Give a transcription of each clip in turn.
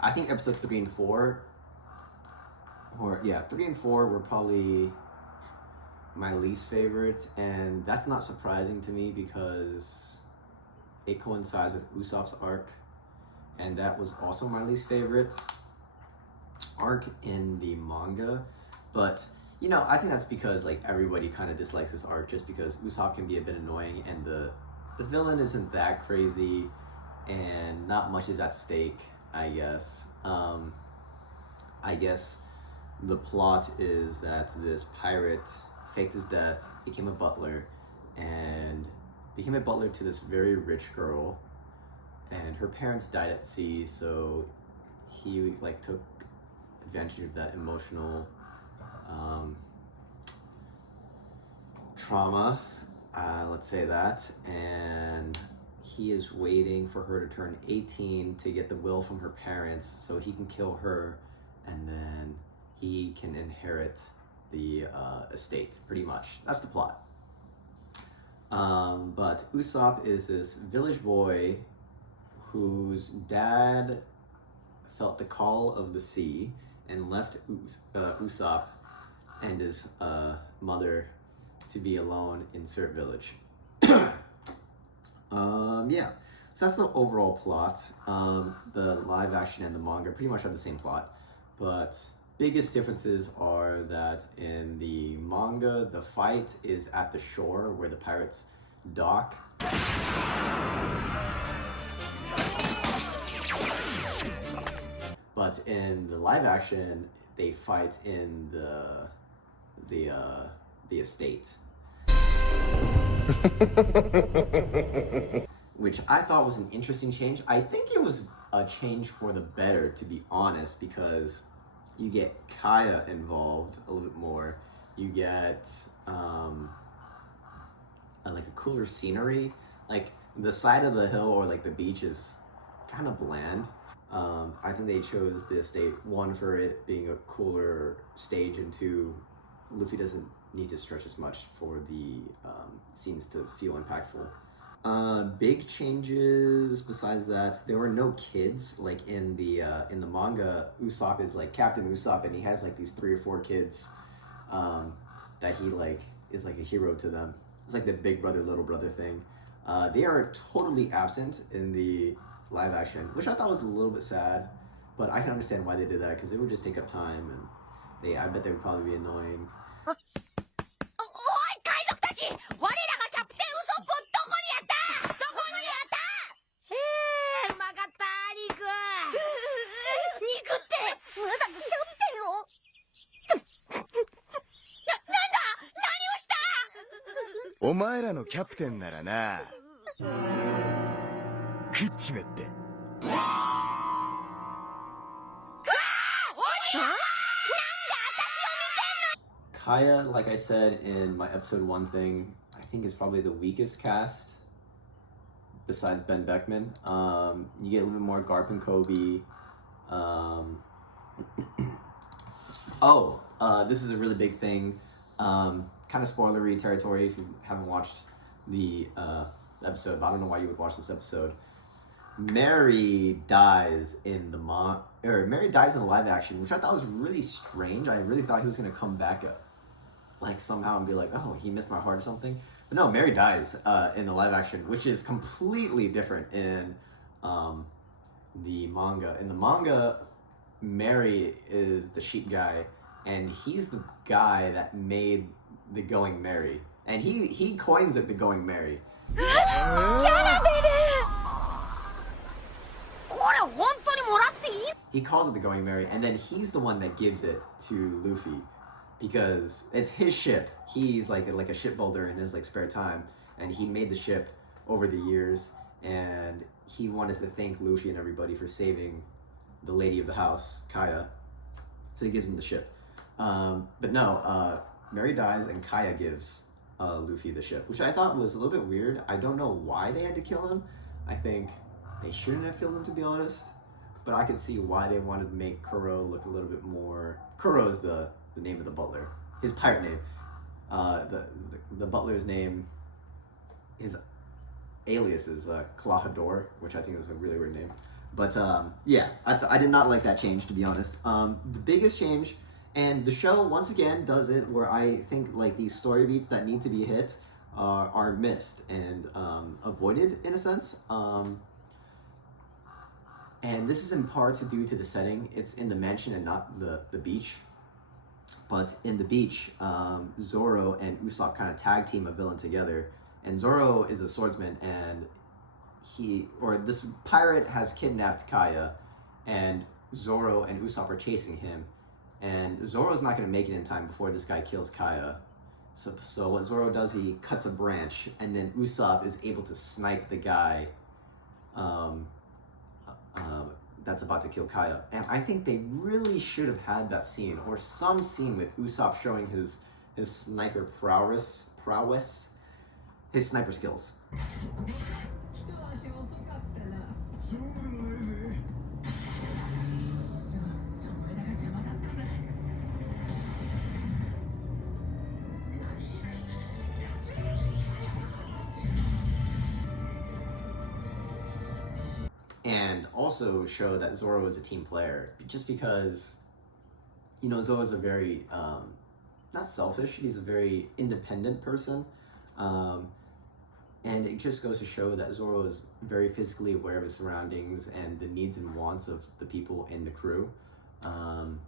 I think episode 3 and 4, or yeah, 3 and 4 were probably my least favorites, and that's not surprising to me because it coincides with Usopp's arc, and that was also my least favorite arc in the manga. But you know, I think that's because like everybody kind of dislikes this arc just because Usopp can be a bit annoying, and the villain isn't that crazy, and not much is at stake. I guess. I guess the plot is that this pirate faked his death, became a butler, and became a butler to this very rich girl, and her parents died at sea, so he like took advantage of that emotional trauma, let's say that, and he is waiting for her to turn 18 to get the will from her parents so he can kill her, and then he can inherit the estate, pretty much. That's the plot. But Usopp is this village boy whose dad felt the call of the sea and left Usopp and his mother to be alone in Surt Village. Yeah, so that's the overall plot. The live action and the manga pretty much have the same plot, but biggest differences are that in the manga, the fight is at the shore where the pirates dock. But in the live action, they fight in the estate. Which I thought was an interesting change. I think it was a change for the better, to be honest, because you get Kaya involved a little bit more. You get like a cooler scenery. Like the side of the hill or like the beach is kind of bland. I think they chose the estate, one, for it being a cooler stage, and two, Luffy doesn't need to stretch as much for the scenes to feel impactful. Big changes besides that, there were no kids. Like in the manga, Usopp is like Captain Usopp, and he has like these 3 or 4 kids that he like is like a hero to them. It's like the big brother little brother thing. They are totally absent in the live action, which I thought was a little bit sad, but I can understand why they did that because it would just take up time, and I bet they would probably be annoying. Kaya, like I said in my episode 1 thing, I think is probably the weakest cast besides Ben Beckman. You get a little bit more Garp and Kobe. This is a really big thing. Kind of spoilery territory if you haven't watched the episode, but I don't know why you would watch this episode. Mary dies in the live action, which I thought was really strange. I really thought he was gonna come back like somehow and be like, oh, he missed my heart or something. But no, Mary dies in the live action, which is completely different in the manga. In the manga, Mary is the sheep guy, and he's the guy that made the Going Merry, and he coins it the Going Merry. He calls it the Going Merry, and then he's the one that gives it to Luffy because it's his ship. He's like a shipbuilder in his like spare time, and he made the ship over the years, and he wanted to thank Luffy and everybody for saving the lady of the house, Kaya. So he gives him the ship. But no, Mary dies and Kaya gives Luffy the ship, which I thought was a little bit weird. I don't know why they had to kill him. I think they shouldn't have killed him, to be honest. But I could see why they wanted to make Kuro look a little bit more... Kuro is the name of the butler. His pirate name. The butler's name, his alias is Kalahador, which I think is a really weird name. But yeah, I did not like that change, to be honest. The biggest change, and the show once again does it where I think like these story beats that need to be hit are missed and avoided in a sense. And this is in part to due to the setting. It's in the mansion and not the beach. But in the beach, Zoro and Usopp kind of tag team a villain together. And Zoro is a swordsman, and this pirate has kidnapped Kaya, and Zoro and Usopp are chasing him. And Zoro's not going to make it in time before this guy kills Kaya. So what Zoro does, he cuts a branch, and then Usopp is able to snipe the guy that's about to kill Kaya. And I think they really should have had that scene, or some scene with Usopp showing his sniper prowess, his sniper skills. And also show that Zoro is a team player, just because, you know, Zoro is a very, not selfish, he's a very independent person. And it just goes to show that Zoro is very physically aware of his surroundings and the needs and wants of the people in the crew. And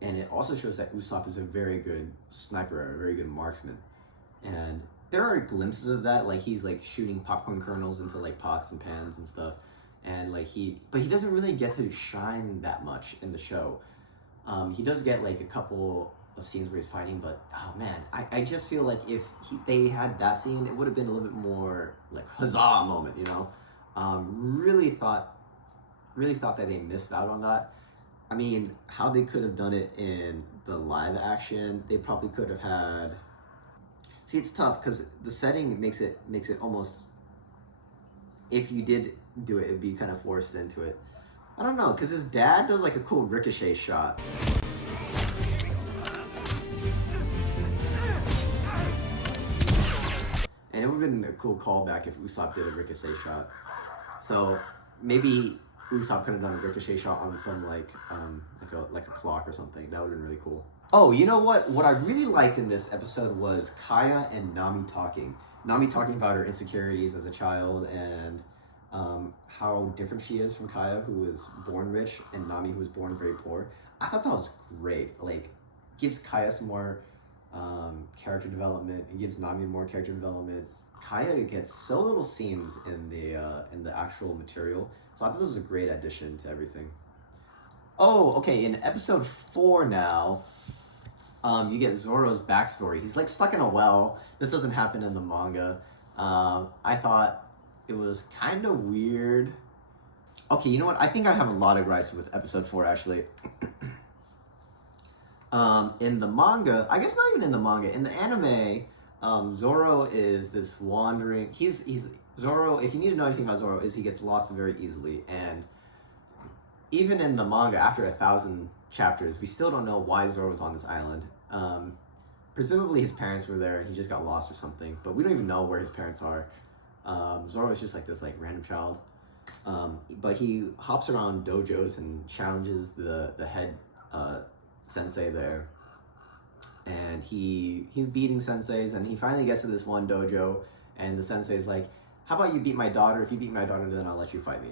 it also shows that Usopp is a very good sniper, a very good marksman. And there are glimpses of that, like he's like shooting popcorn kernels into like pots and pans and stuff. And like but he doesn't really get to shine that much in the show. He does get like a couple of scenes where he's fighting, but oh man, I just feel like if they had that scene, it would have been a little bit more like huzzah moment, you know. Really thought that they missed out on that. I mean, how they could have done it in the live action, they probably could have had. See, it's tough because the setting makes it almost. If you did do it, it'd be kind of forced into it. I don't know, because his dad does like a cool ricochet shot. And it would have been a cool callback if Usopp did a ricochet shot. So maybe Usopp could have done a ricochet shot on some like a clock or something. That would have been really cool. Oh, you know what? What I really liked in this episode was Kaya and Nami talking. Nami talking about her insecurities as a child and how different she is from Kaya, who was born rich, and Nami, who was born very poor. I thought that was great. Like, gives Kaya some more character development, and gives Nami more character development. Kaya gets so little scenes in the actual material, so I thought this was a great addition to everything. Oh, okay. In episode 4 now, you get Zoro's backstory. He's like stuck in a well. This doesn't happen in the manga. I thought it was kind of weird. Okay, you know what? I think I have a lot of gripes with episode 4 actually. In the manga, I guess not even in the manga, in the anime, Zoro is this wandering. He's Zoro. If you need to know anything about Zoro, is he gets lost very easily, and even in the manga, after 1,000 chapters, we still don't know why Zoro was on this island. Presumably his parents were there and he just got lost or something, but we don't even know where his parents are. Zoro is just like this like random child. But he hops around dojos and challenges the head sensei there. And he's beating senseis, and he finally gets to this one dojo, and the sensei's like, how about you beat my daughter? If you beat my daughter, then I'll let you fight me.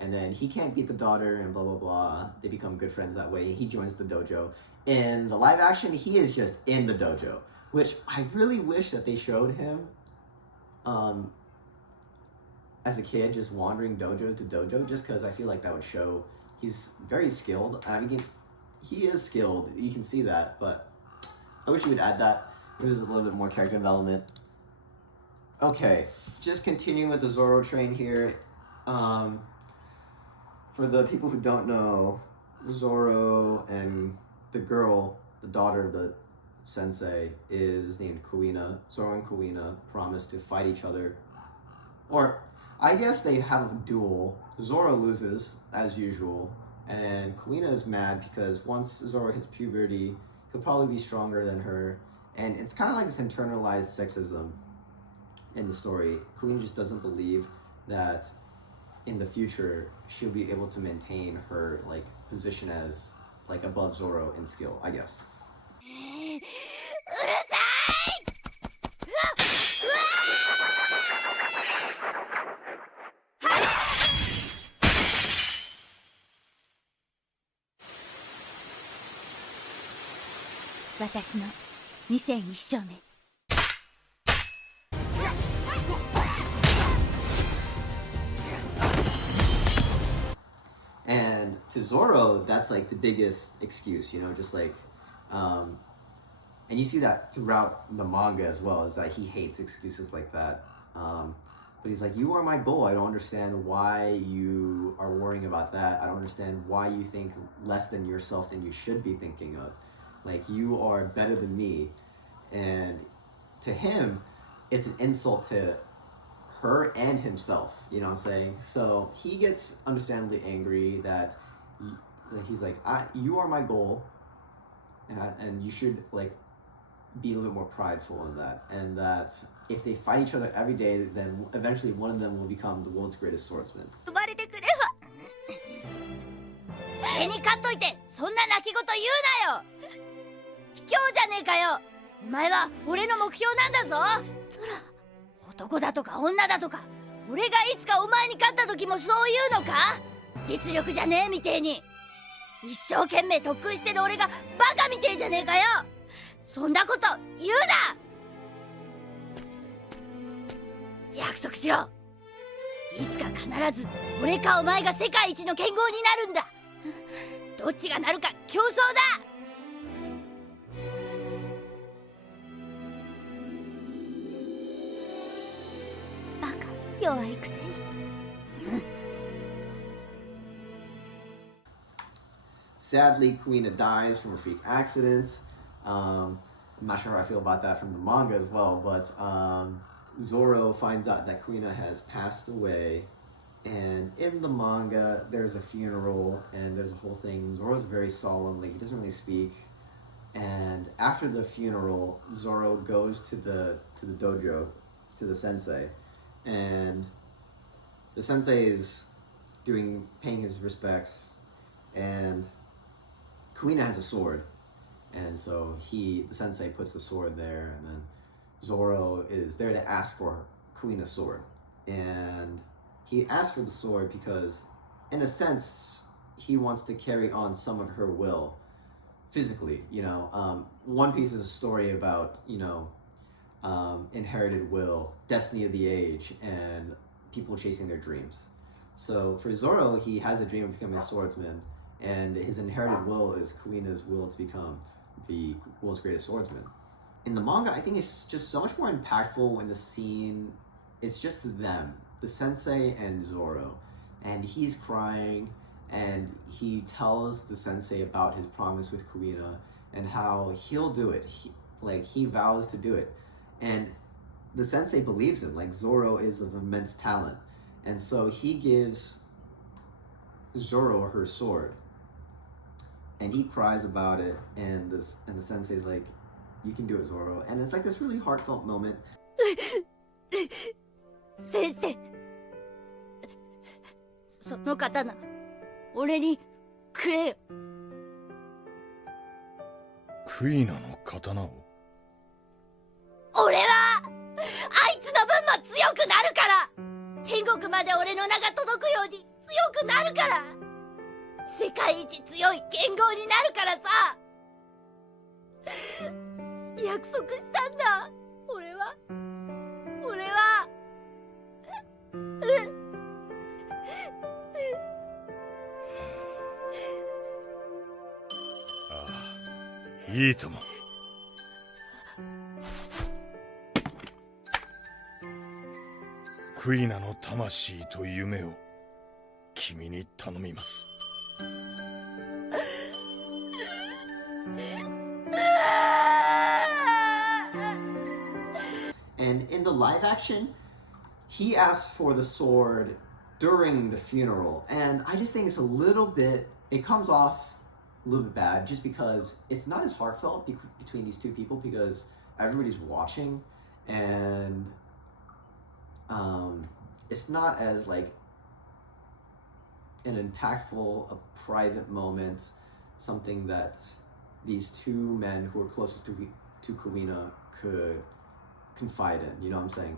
And then he can't beat the daughter and blah, blah, blah. They become good friends that way. He joins the dojo. In the live action, he is just in the dojo, which I really wish that they showed him as a kid just wandering dojo to dojo, just because I feel like that would show he's very skilled. I mean, he is skilled. You can see that, but I wish you would add that. There's a little bit more character development. Okay, just continuing with the Zoro train here. For the people who don't know, Zoro and the girl, the daughter of the sensei, is named Kuina. Zoro and Kuina promise to fight each other. Or, I guess they have a duel. Zoro loses, as usual. And Kuina is mad because once Zoro hits puberty, he'll probably be stronger than her. And it's kind of like this internalized sexism in the story. Kuina just doesn't believe that in the future she'll be able to maintain her like position as like above Zoro in skill, I guess. 私の2001勝目。And to Zoro, that's like the biggest excuse, you know, just like, and you see that throughout the manga as well, is that he hates excuses like that. But he's like, you are my goal. I don't understand why you are worrying about that. I don't understand why you think less than yourself than you should be thinking of. Like, you are better than me. And to him, it's an insult to her and himself, you know what I'm saying? So he gets understandably angry that he's like, you are my goal, and you should like be a little bit more prideful in that, and that if they fight each other every day, then eventually one of them will become the world's greatest swordsman. 生まれてくれば手に勝っといてそんな泣き言言うなよ。卑怯じゃねえかよ。お前は俺の目標なんだぞ。そら男だとか女だとか、俺がいつかお前に勝った時もそういうのか？実力じゃねえみてえに一生懸命特訓してる俺がバカみてえじゃねえかよ。そんなこと言うな。約束しろ。いつか必ず俺かお前が世界一の剣豪になるんだ。どっちがなるか競争だ。バカ弱いくせに。Sadly, Kuina dies from a freak accident. I'm not sure how I feel about that from the manga as well, but Zoro finds out that Kuina has passed away, and in the manga there's a funeral and there's a whole thing. Zoro's very solemn, like he doesn't really speak. And after the funeral, Zoro goes to the dojo, to the sensei, and the sensei is paying his respects, and Kuina has a sword, and so the sensei puts the sword there, and then Zoro is there to ask for Kuina's sword. And he asks for the sword because, in a sense, he wants to carry on some of her will physically, you know. One Piece is a story about, you know, inherited will, destiny of the age, and people chasing their dreams. So for Zoro, he has a dream of becoming a swordsman, and his inherited will is Kuina's will to become the world's greatest swordsman. In the manga, I think it's just so much more impactful when the scene, it's just them, the sensei and Zoro, and he's crying, and he tells the sensei about his promise with Kuina and how he'll do it. He vows to do it, and the sensei believes him. Like, Zoro is of immense talent, and so he gives Zoro her sword, and he cries about it, and the sensei's like, you can do it, Zoro. And it's like this really heartfelt moment. 先生、その刀俺にくれよ。クイナの刀を？俺はあいつの分も強くなるから。天国まで俺の名が届くように強くなるから。世界一強い剣豪になるからさ。約束したんだ。俺はああ、いいとも。クイナの魂と夢を君に頼みます。And in the live action, he asks for the sword during the funeral, and I just think it's a little bit, it comes off a little bit bad just because it's not as heartfelt between these two people because everybody's watching, and it's not as like an impactful, a private moment, something that these two men who are closest to Kuina could confide in, you know what I'm saying?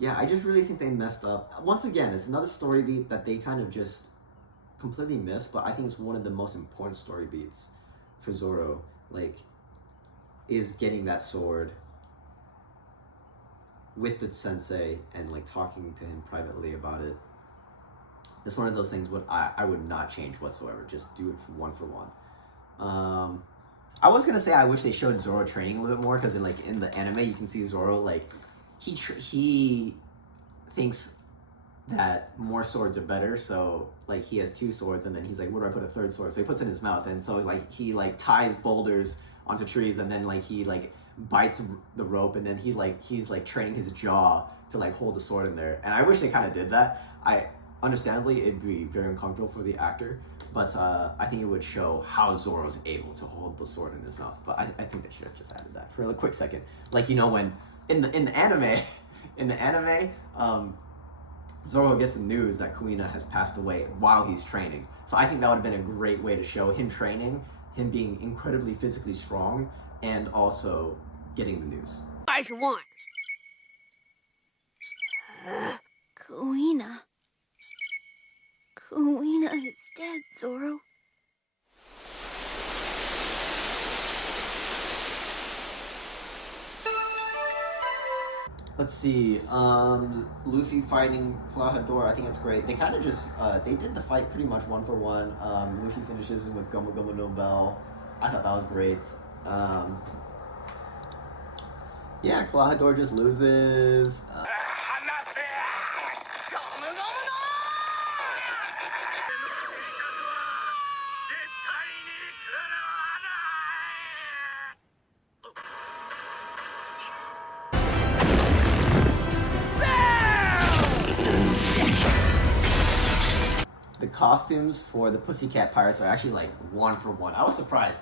Yeah, I just really think they messed up. Once again, it's another story beat that they kind of just completely missed, but I think it's one of the most important story beats for Zoro, like, is getting that sword with the sensei and like talking to him privately about it. It's one of those things what I would not change whatsoever. Just do it for one. I was gonna say I wish they showed Zoro training a little bit more because in the anime you can see Zoro like he thinks that more swords are better, so like he has two swords and then he's like, where do I put a third sword? So he puts it in his mouth, and so like he like ties boulders onto trees, and then like he like bites the rope, and then he's like training his jaw to like hold the sword in there. And I wish they kind of did that. Understandably it'd be very uncomfortable for the actor, but I think it would show how Zoro's able to hold the sword in his mouth. But I think they should have just added that for a quick second, like, you know, when in the anime Zoro gets the news that Kuina has passed away while he's training. So I think that would have been a great way to show him training, him being incredibly physically strong, and also getting the news. I should want. Kuina. Kuina is dead, Zoro. Let's see, Luffy fighting Klahadore, I think it's great. They kind of just, they did the fight pretty much one for one. Luffy finishes him with Gomu Gomu no Bell. I thought that was great. Yeah, Klahadore just loses. The costumes for the Pussycat Pirates are actually like one for one. I was surprised.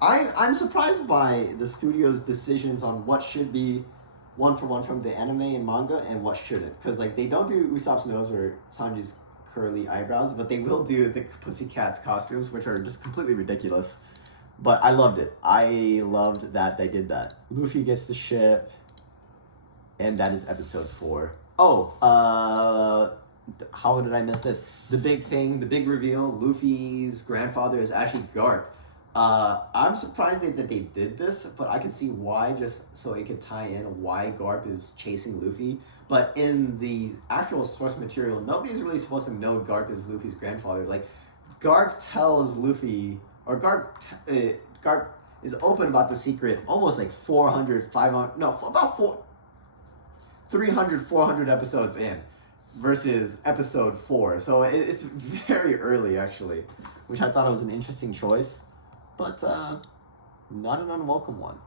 I'm surprised by the studio's decisions on what should be one for one from the anime and manga and what shouldn't. Because like they don't do Usopp's nose or Sanji's curly eyebrows, but they will do the Pussycats costumes, which are just completely ridiculous. But I loved it. I loved that they did that. Luffy gets the ship, and that is episode 4. Oh, how did I miss this? The big thing, the big reveal, Luffy's grandfather is actually Garp. I'm surprised that they did this, but I could see why, just so it could tie in why Garp is chasing Luffy. But in the actual source material, nobody's really supposed to know Garp is Luffy's grandfather. Like, Garp tells Luffy, or Garp is open about the secret almost like 400, 500, no, about 300, 400 episodes in. Versus episode 4, so it's very early actually, which I thought was an interesting choice, but not an unwelcome one.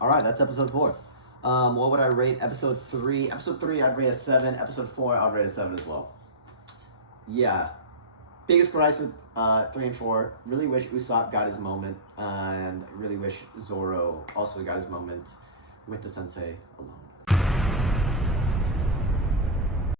All right, that's episode 4. What would I rate episode 3? Episode 3 I'd rate a 7. Episode 4 I'd rate a 7 as well. Yeah, biggest gripes with 3 and 4. Really wish Usopp got his moment, and really wish Zoro also got his moment with the sensei alone.